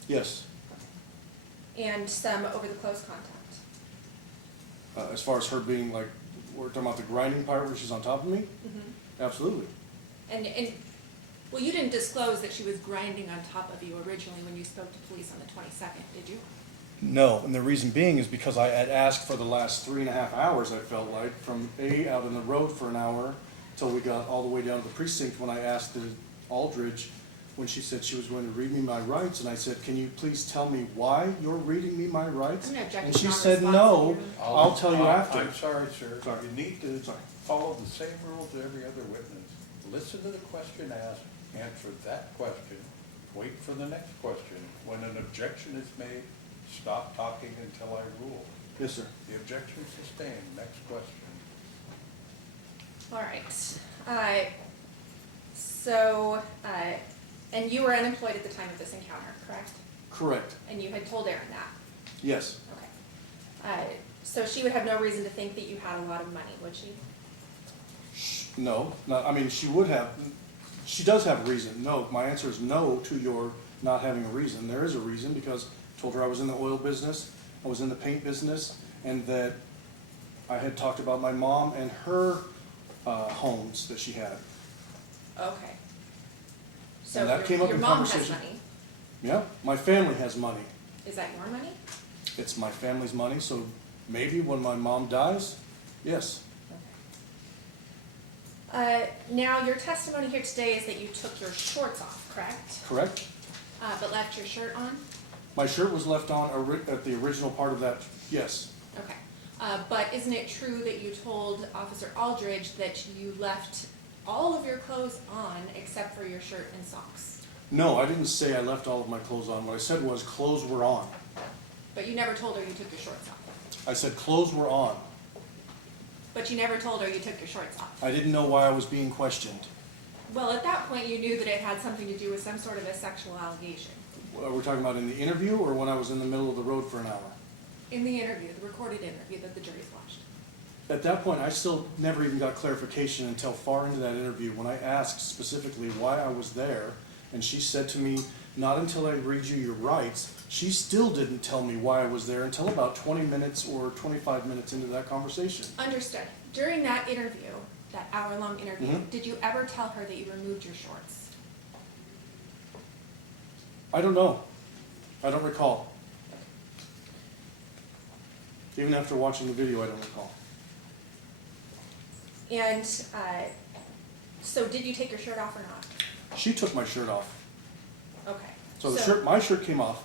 Yes. And some over-the-clothes contact. As far as her being like, we're talking about the grinding part where she's on top of me? Absolutely. And, well, you didn't disclose that she was grinding on top of you originally when you spoke to police on the 22nd, did you? No, and the reason being is because I had asked for the last 3.5 hours, I felt like, from out on the road for an hour till we got all the way down to the precinct when I asked Aldridge, when she said she was going to read me my rights, and I said, can you please tell me why you're reading me my rights? I'm gonna object And to she said, no, non-responsive. I'll tell you after. I'm sorry, sir. Sorry. You need to Sorry. follow the same rules as every other witness. Listen to the question asked, answer that question, wait for the next question. When an objection is made, stop talking until I rule. Yes, sir. The objection is sustained. Next question. All right. And you were unemployed at the time of this encounter, correct? Correct. And you had told Erin that? Yes. Okay. So she would have no reason to think that you had a lot of money, would she? No, not, I mean, she would have, she does have a reason. No, my answer is no to your not having a reason. There is a reason because I told her I was in the oil business, I was in the paint business, and that I had talked about my mom and her homes that she had. Okay. So And that came up your in mom has conversation. money. Yeah, my family has money. Is that your money? It's my family's money, so maybe when my mom dies, yes. Now, your testimony here today is that you took your shorts off, correct? Correct? But left your shirt on? My shirt was left on at the original part of that, yes. Okay. But isn't it true that you told Officer Aldridge that you left all of your clothes on except for your shirt and socks? No, I didn't say I left all of my clothes on. What I said was clothes were on. But you never told her you took your shorts off? I said clothes were on. But you never told her you took your shorts off? I didn't know why I was being questioned. Well, at that point, you knew that it had something to do with some sort of a sexual allegation. We're talking about in the interview or when I was in the middle of the road for an hour? In the interview, the recorded interview that the jury's watched. At that point, I still never even got clarification until far into that interview when I asked specifically why I was there, and she said to me, not until I read you your rights. She still didn't tell me why I was there until about 20 minutes or 25 minutes into that conversation. Understood. During that interview, that hour-long interview, Mhm. did you ever tell her that you removed your shorts? I don't know. I don't recall. Even after watching the video, I don't recall. And so did you take your shirt off or not? She took my shirt off. Okay. So my shirt came off.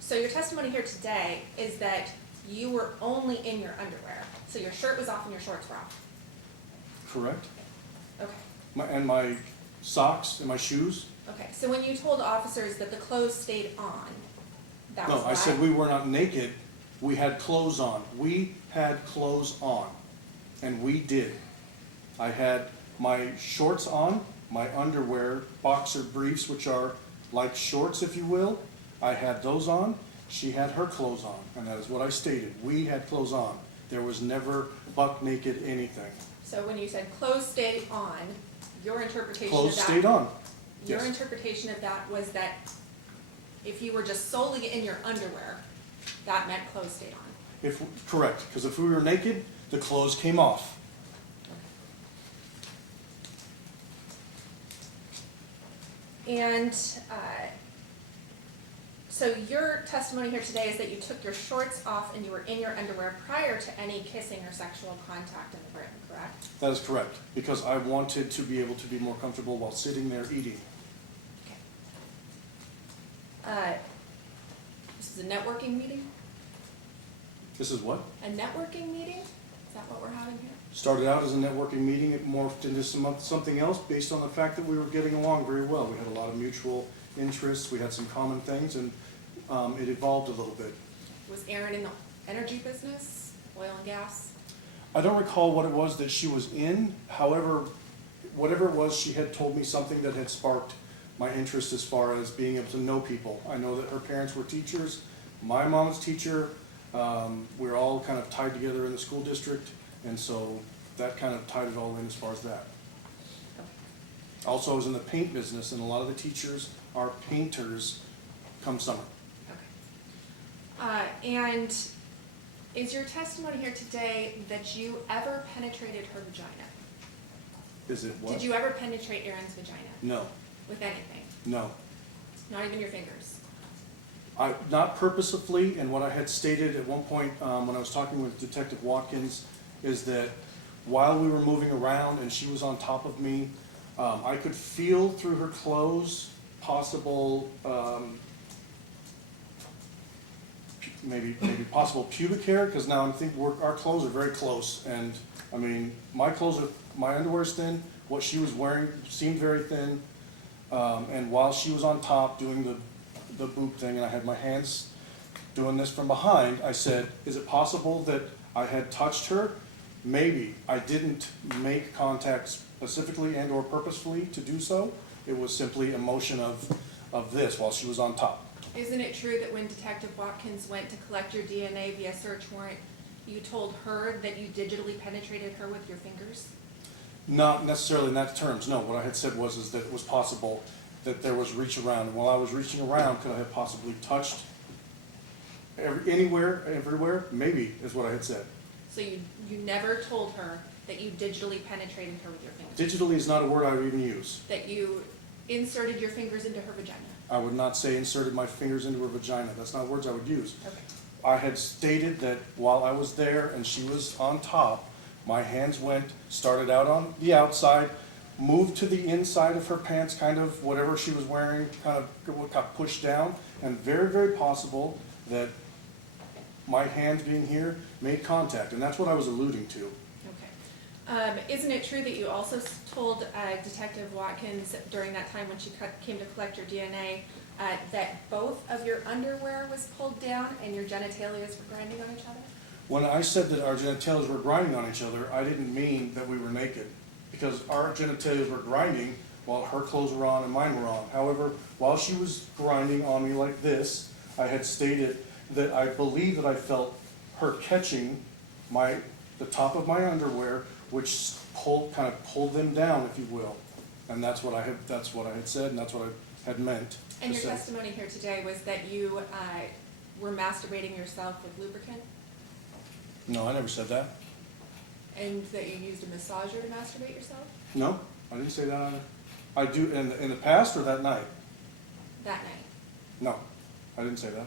So your testimony here today is that you were only in your underwear. So your shirt was off and your shorts were off. Correct. Okay. And my socks and my shoes. Okay. So when you told officers that the clothes stayed on, that was No, why? I said we were not naked. We had clothes on. We had clothes on. And we did. I had my shorts on, my underwear, boxer briefs, which are like shorts, if you will. I had those on. She had her clothes on. And that is what I stated. We had clothes on. There was never buck naked anything. So when you said clothes stayed on, your interpretation Clothes of that. stayed on. Your Yes. interpretation of that was that if you were just solely in your underwear, that meant clothes stayed on. Correct, because if we were naked, the clothes came off. And so your testimony here today is that you took your shorts off and you were in your underwear prior to any kissing or sexual contact in the room, correct? That is correct, because I wanted to be able to be more comfortable while sitting there eating. Okay. This is a networking meeting? This is what? A networking meeting? Is that what we're having here? Started out as a networking meeting, it morphed into something else based on the fact that we were getting along very well. We had a lot of mutual interests, we had some common things, and it evolved a little bit. Was Erin in the energy business, oil and gas? I don't recall what it was that she was in, however, whatever it was, she had told me something that had sparked my interest as far as being able to know people. I know that her parents were teachers, my mom's teacher, we're all kind of tied together in the school district, and so that kind of tied it all in as far as that. Also, I was in the paint business, and a lot of the teachers are painters come summer. And is your testimony here today that you ever penetrated her vagina? Is it what? Did you ever penetrate Erin's vagina No, with anything? no. Not even your fingers? Not purposefully, and what I had stated at one point when I was talking with Detective Watkins is that while we were moving around and she was on top of me, I could feel through her clothes possible, maybe possible pubic hair, because now I'm thinking our clothes are very close, and I mean, my underwear is thin, what she was wearing seemed very thin, and while she was on top doing the boob thing and I had my hands doing this from behind, I said, is it possible that I had touched her? Maybe. I didn't make contact specifically and or purposefully to do so. It was simply a motion of this while she was on top. Isn't it true that when Detective Watkins went to collect your DNA via search warrant, you told her that you digitally penetrated her with your fingers? Not necessarily in that terms, no. What I had said was that it was possible that there was reach around. And while I was reaching around, could I have possibly touched anywhere, everywhere? Maybe, is what I had said. So you never told her that you digitally penetrated her with your fingers? Digitally is not a word I would even use. That you inserted your fingers into her vagina? I would not say inserted my fingers into her vagina. That's not words I would use. Okay. I had stated that while I was there and she was on top, my hands started out on the outside, moved to the inside of her pants, kind of whatever she was wearing, kind of got pushed down, and very, very possible that my hands being here made contact, and that's what I was alluding to. Okay. Isn't it true that you also told Detective Watkins during that time when she came to collect your DNA that both of your underwear was pulled down and your genitalia were grinding on each other? When I said that our genitalias were grinding on each other, I didn't mean that we were naked, because our genitalias were grinding while her clothes were on and mine were on. However, while she was grinding on me like this, I had stated that I believe that I felt her catching the top of my underwear, which kind of pulled them down, if you will. And that's what I had said, and that's what I had meant. And your testimony here today was that you were masturbating yourself with lubricant? No, I never said that. And that you used a massager to masturbate yourself? No, I didn't say that either. I do in the past or that night? That night? No, I didn't say that.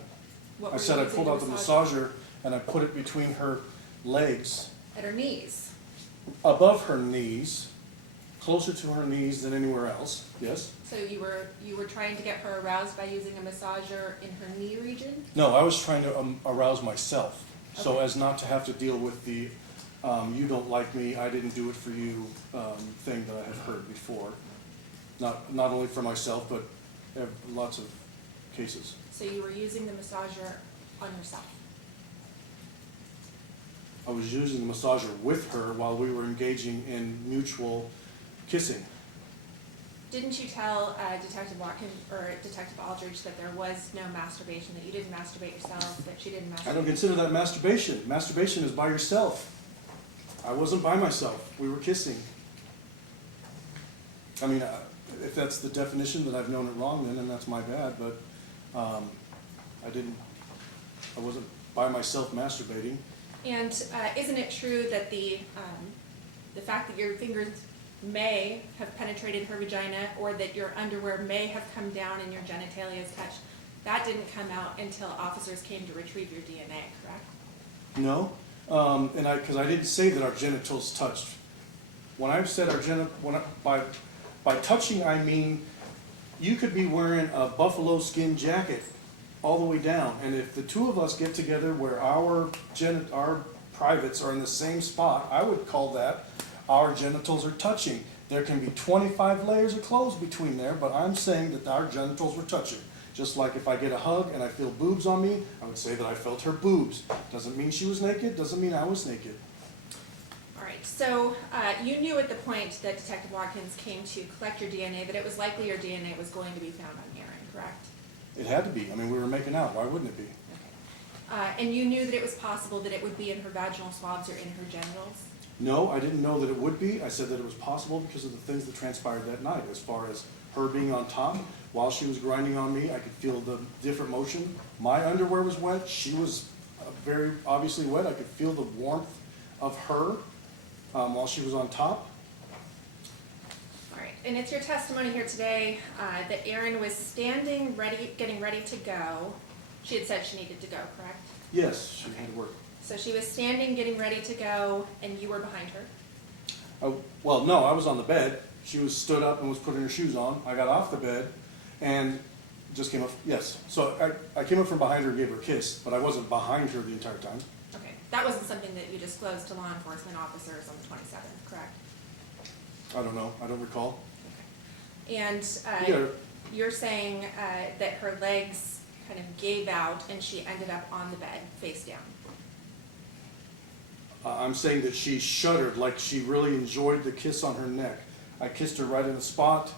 What I were said you I pulled using out the massager and I put it between her legs, at her knees? above her knees, closer to her knees than anywhere else, yes? So you were trying to get her aroused by using a massager in her knee region? No, I was trying to arouse myself, so Okay. as not to have to deal with the you don't like me, I didn't do it for you thing that I have heard before. Not only for myself, but lots of cases. So you were using the massager on yourself? I was using the massager with her while we were engaging in mutual kissing. Didn't you tell Detective Watkins or Detective Aldridge that there was no masturbation, that you didn't masturbate yourself, that she didn't masturbate? I don't consider that masturbation. Masturbation is by yourself. I wasn't by myself. We were kissing. I mean, if that's the definition that I've known it wrong, then that's my bad. But I wasn't by myself masturbating. And isn't it true that the fact that your fingers may have penetrated her vagina, or that your underwear may have come down and your genitalia is touched, that didn't come out until officers came to retrieve your DNA, correct? No, because I didn't say that our genitals touched. When I've said by touching, I mean you could be wearing a buffalo skin jacket all the way down, and if the two of us get together where our privates are in the same spot, I would call that our genitals are touching. There can be 25 layers of clothes between there, but I'm saying that our genitals were touching. Just like if I get a hug and I feel boobs on me, I would say that I felt her boobs. Doesn't mean she was naked, doesn't mean I was naked. All right, so you knew at the point that Detective Watkins came to collect your DNA that it was likely your DNA was going to be found on Erin, correct? It had to be. I mean, we were making out. Why wouldn't it be? Okay. And you knew that it was possible that it would be in her vaginal swabs or in her genitals? No, I didn't know that it would be. I said that it was possible because of the things that transpired that night as far as her being on top. While she was grinding on me, I could feel the different motion. My underwear was wet. She was very obviously wet. I could feel the warmth of her while she was on top. All right, and it's your testimony here today that Erin was standing ready, getting ready to go. She had said she needed to go, correct? Yes, she had to work. So she was standing, getting ready to go, and you were behind her? Well, no, I was on the bed. She was stood up and was putting her shoes on. I got off the bed and just came up, yes. So I came up from behind her and gave her a kiss, but I wasn't behind her the entire time. Okay, that wasn't something that you disclosed to law enforcement officers on the 27th, correct? I don't know, I don't recall. Okay. And Yeah. you're saying that her legs kind of gave out and she ended up on the bed, face down. I'm saying that she shuddered, like she really enjoyed the kiss on her neck. I kissed her right in the spot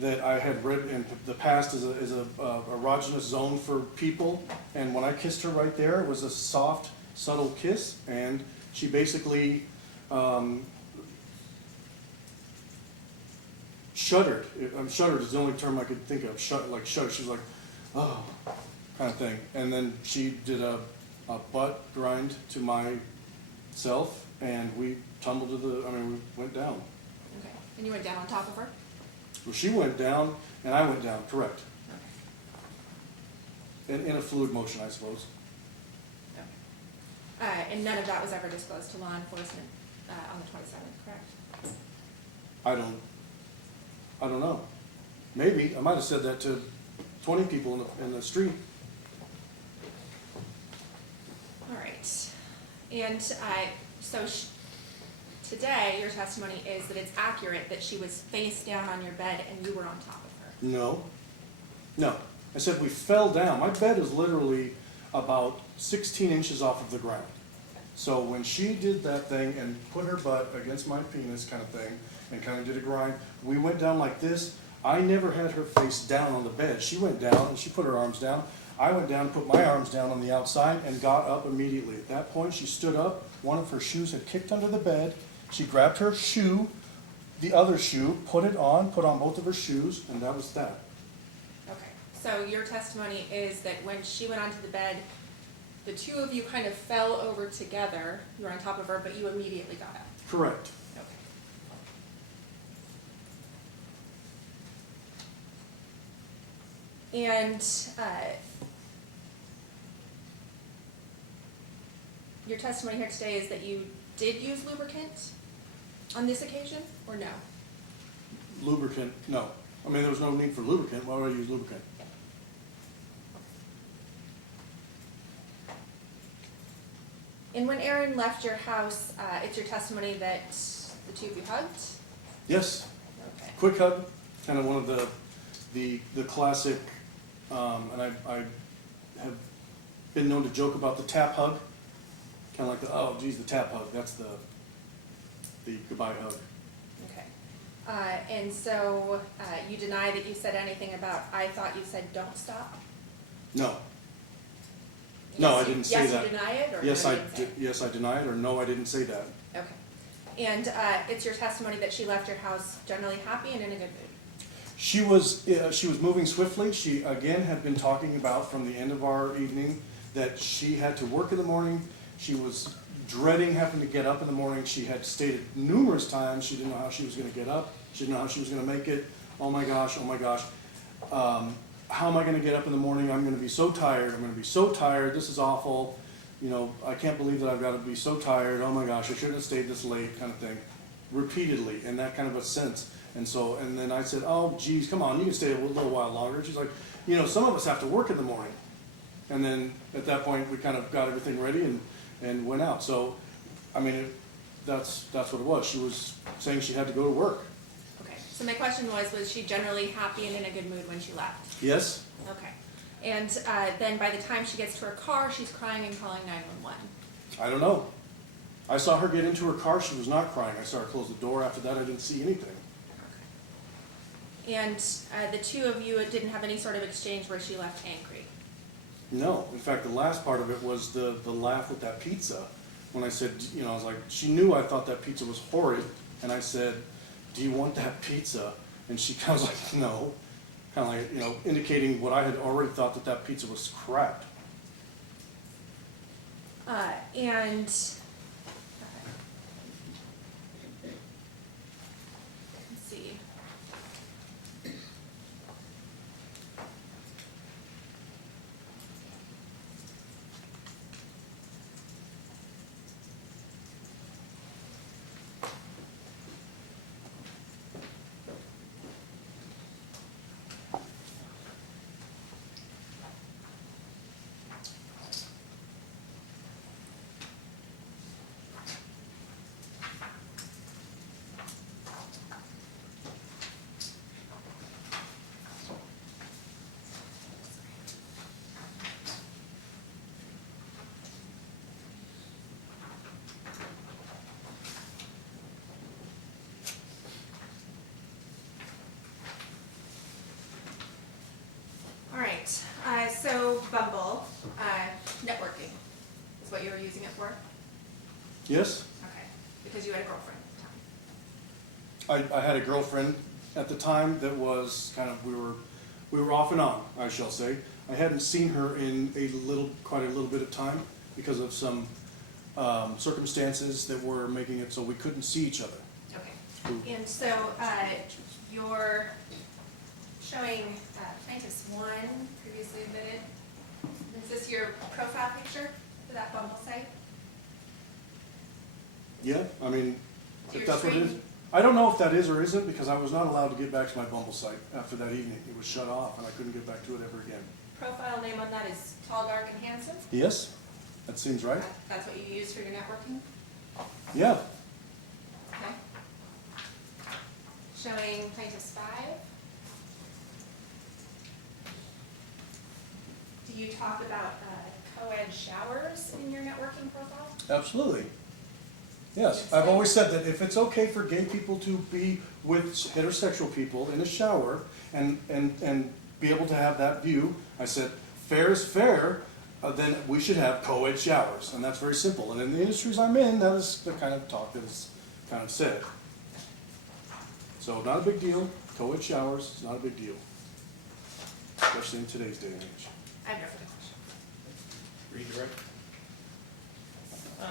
that I had read in the past is a erogenous zone for people. And when I kissed her right there, it was a soft, subtle kiss. And she basically shuddered. Shuddered is the only term I could think of. Like shudder. She was like, oh, kind of thing. And then she did a butt grind to myself, and we tumbled to we went down. Okay, and you went down on top of her? Well, she went down, and I went down, correct. Okay. In a fluid motion, I suppose. Okay. And none of that was ever disclosed to law enforcement on the 27th, correct? I don't know. Maybe, I might have said that to 20 people in the street. All right. And today, your testimony is that it's accurate that she was face down on your bed and you were on top of her. No. I said we fell down. My bed is literally about 16 inches off of the ground. So when she did that thing and put her butt against my penis kind of thing and kind of did a grind, we went down like this. I never had her face down on the bed. She went down and she put her arms down. I went down, put my arms down on the outside and got up immediately. At that point, she stood up. One of her shoes had kicked under the bed. She grabbed her shoe, the other shoe, put on both of her shoes, and that was that. Okay. So your testimony is that when she went onto the bed, the two of you kind of fell over together. You were on top of her, but you immediately got up. Correct. Okay. And your testimony here today is that you did use lubricant on this occasion, or no? Lubricant, no. There was no need for lubricant. Why would I use lubricant? And when Erin left your house, it's your testimony that the two of you hugged? Yes. Okay. Quick hug, kind of one of the classic, and I have been known to joke about the tap hug. Kind of like the tap hug. That's the goodbye hug. Okay. And so you deny that you said anything about, I thought you said don't stop? No. Yes, No, I didn't say that. Yes, you deny it, or Yes, no, you didn't say it? yes, I deny it, or no, I didn't say that. Okay. And it's your testimony that she left your house generally happy and in a good mood? She was moving swiftly. She, again, had been talking about from the end of our evening that she had to work in the morning. She was dreading having to get up in the morning. She had stated numerous times she didn't know how she was going to get up. She didn't know how she was going to make it. Oh my gosh, how am I going to get up in the morning? I'm going to be so tired. I'm going to be so tired. This is awful. I can't believe that I've got to be so tired. Oh my gosh, I shouldn't have stayed this late, kind of thing. Repeatedly, in that kind of a sense. And then I said, oh geez, come on, you can stay a little while longer. She's like, some of us have to work in the morning. And then at that point, we kind of got everything ready and went out. So, that's what it was. She was saying she had to go to work. Okay. So my question was she generally happy and in a good mood when she left? Yes. Okay. And then by the time she gets to her car, she's crying and calling 911. I don't know. I saw her get into her car. She was not crying. I saw her close the door. After that, I didn't see anything. Okay. And the two of you didn't have any sort of exchange where she left angry? No. In fact, the last part of it was the laugh with that pizza. When I said, I was like, she knew I thought that pizza was horrid. And I said, do you want that pizza? And she kind of was like, no, kind of like, you know, indicating what I had already thought, that that pizza was crap. And let's see. All right, so Bumble, networking is what you were using it for? Yes, Okay, because you had a girlfriend at the time. I had a girlfriend at the time that was kind of, we were off and on, I shall say. I hadn't seen her in quite a little bit of time because of some circumstances that were making it so we couldn't see each other. Okay, and so, you're showing plaintiff's one previously admitted. Is this your profile picture for that Bumble site? Yeah, I mean, So if you're that's what it is. showing- I don't know if that is or isn't, because I was not allowed to get back to my Bumble site after that evening. It was shut off and I couldn't get back to it ever again. Profile name on that is tall, dark, and handsome? Yes, that seems right. That's what you use for your networking? Yeah, Okay. Showing plaintiff's 5. Do you talk about co-ed showers in your networking profile? absolutely. Yes, I've always said that if it's okay for gay people to be with heterosexual people in a shower and be able to have that view, I said, fair is fair, then we should have co-ed showers, and that's very simple. And in the industries I'm in, that is the kind of talk that is kind of said. So not a big deal, co-ed showers is not a big deal, especially in today's day and age. I have no further questions. Redirect,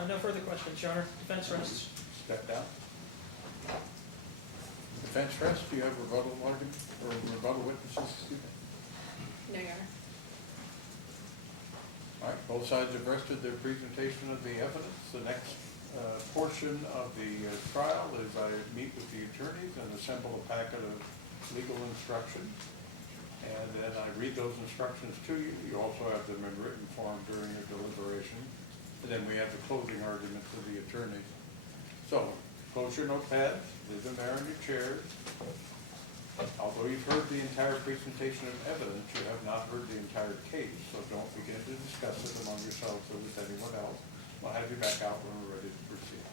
No further questions, Your Honor. Defense rests. step down. Defense rest, do you have rebuttal argument, or rebuttal witnesses, excuse me? No, Your Honor. All right, both sides have rested their presentation of the evidence. The next portion of the trial is I meet with the attorneys and assemble a packet of legal instructions. And then I read those instructions to you. You also have them in written form during your deliberation. And then we have the closing arguments of the attorneys. So, close your notepads, leave them there in your chairs. Although you've heard the entire presentation of evidence, you have not heard the entire case, so don't begin to discuss it among yourselves or with anyone else. I'll have you back out when we're ready to proceed.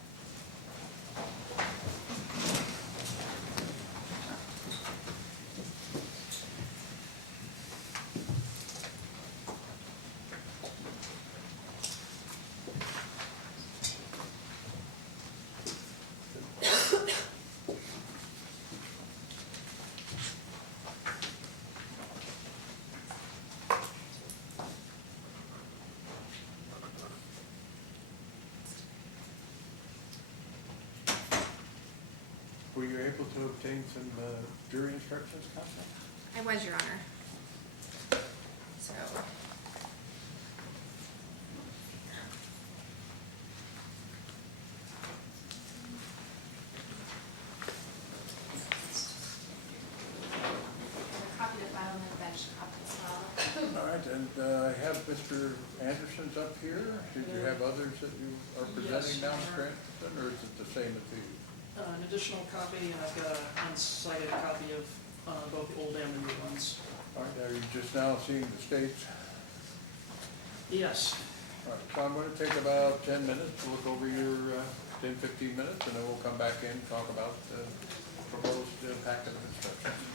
Were you able to obtain some jury instructions, Counsel? I was, Your Honor. So. A copy to file and a bench copy as well. All right, and I have Mr. Anderson's up here. Did you have others that you are presenting Yes, now, Your Mr. Honor. Anderson, or is it the same as these? An additional copy, and I've got an unsighted copy of both the old and the new ones. All right, are you just now seeing the states? Yes. All right, so I'm going to take about 10 minutes to look over your 10, 15 minutes, and then we'll come back in and talk about the proposed packet of instructions.